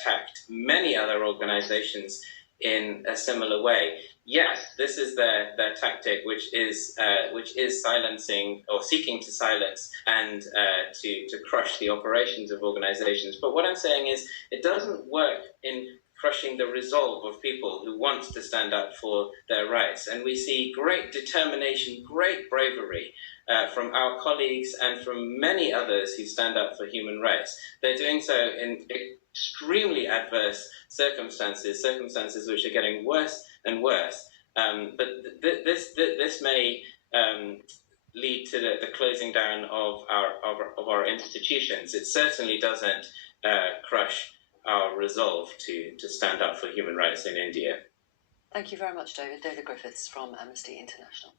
attacked many other organizations in a similar way. Yes, this is their tactic, which is silencing or seeking to silence and to crush the operations of organizations. But what I'm saying is it doesn't work in crushing the resolve of people who want to stand up for their rights. And we see great determination, great bravery from our colleagues and from many others who stand up for human rights. They're doing so in extremely adverse circumstances which are getting worse and worse. But this may lead to the closing down of our institutions. It certainly doesn't crush our resolve to stand up for human rights in India. Thank you very much, David. David Griffiths from Amnesty International.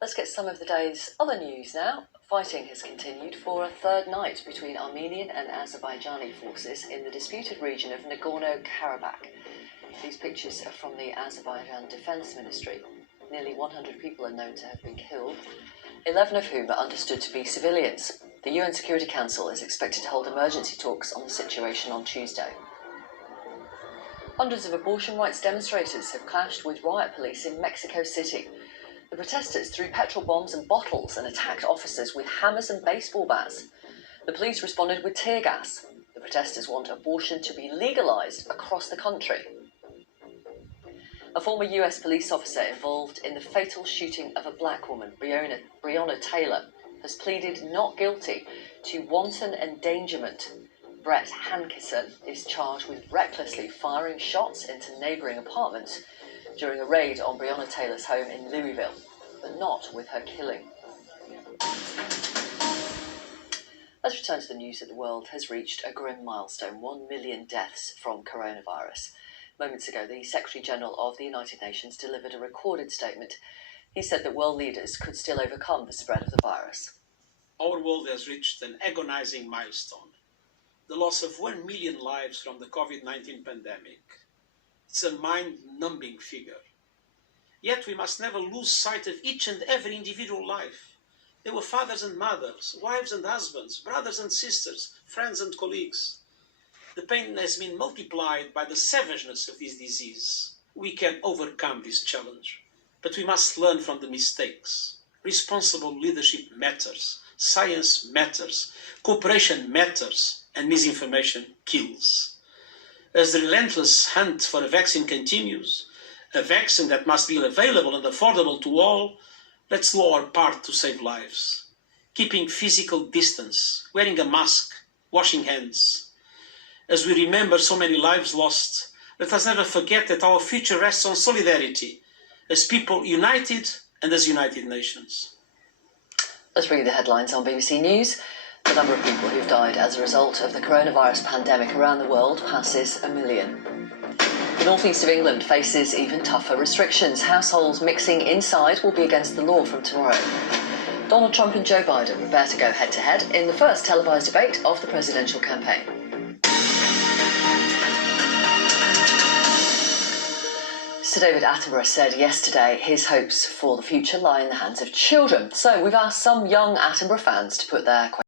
Let's get some of the day's other news now. Fighting has continued for a third night between Armenian and Azerbaijani forces in the disputed region of Nagorno-Karabakh. These pictures are from the Azerbaijan Defense Ministry. Nearly 100 people are known to have been killed, 11 of whom are understood to be civilians. The UN Security Council is expected to hold emergency talks on the situation on Tuesday. Hundreds of abortion rights demonstrators have clashed with riot police in Mexico City. The protesters threw petrol bombs and bottles and attacked officers with hammers and baseball bats. The police responded with tear gas. The protesters want abortion to be legalised across the country. A former US police officer involved in the fatal shooting of a black woman, Breonna Taylor, has pleaded not guilty to wanton endangerment. Brett Hankison is charged with recklessly firing shots into neighbouring apartments during a raid on Breonna Taylor's home in Louisville, but not with her killing. Let's return to the news that the world has reached a grim milestone: 1 million deaths from coronavirus. Moments ago, the Secretary-General of the United Nations delivered a recorded statement. He said that world leaders could still overcome the spread of the virus. Our world has reached an agonizing milestone: the loss of 1 million lives from the COVID-19 pandemic. It's a mind-numbing figure. Yet we must never lose sight of each and every individual life. They were fathers and mothers, wives and husbands, brothers and sisters, friends and colleagues. The pain has been multiplied by the savageness of this disease. We can overcome this challenge, but we must learn from the mistakes. Responsible leadership matters, science matters, cooperation matters, and misinformation kills. As the relentless hunt for a vaccine continues, a vaccine that must be available and affordable to all, let's do our part to save lives. Keeping physical distance, wearing a mask, washing hands. As we remember so many lives lost, let us never forget that our future rests on solidarity, as people united and as United Nations. Let's read the headlines on BBC News. The number of people who've died as a result of the coronavirus pandemic around the world passes 1 million. The northeast of England faces even tougher restrictions. Households mixing inside will be against the law from tomorrow. Donald Trump and Joe Biden prepare to go head-to-head in the first televised debate of the presidential campaign. Sir David Attenborough said yesterday his hopes for the future lie in the hands of children. So we've asked some young Attenborough fans to put their questions.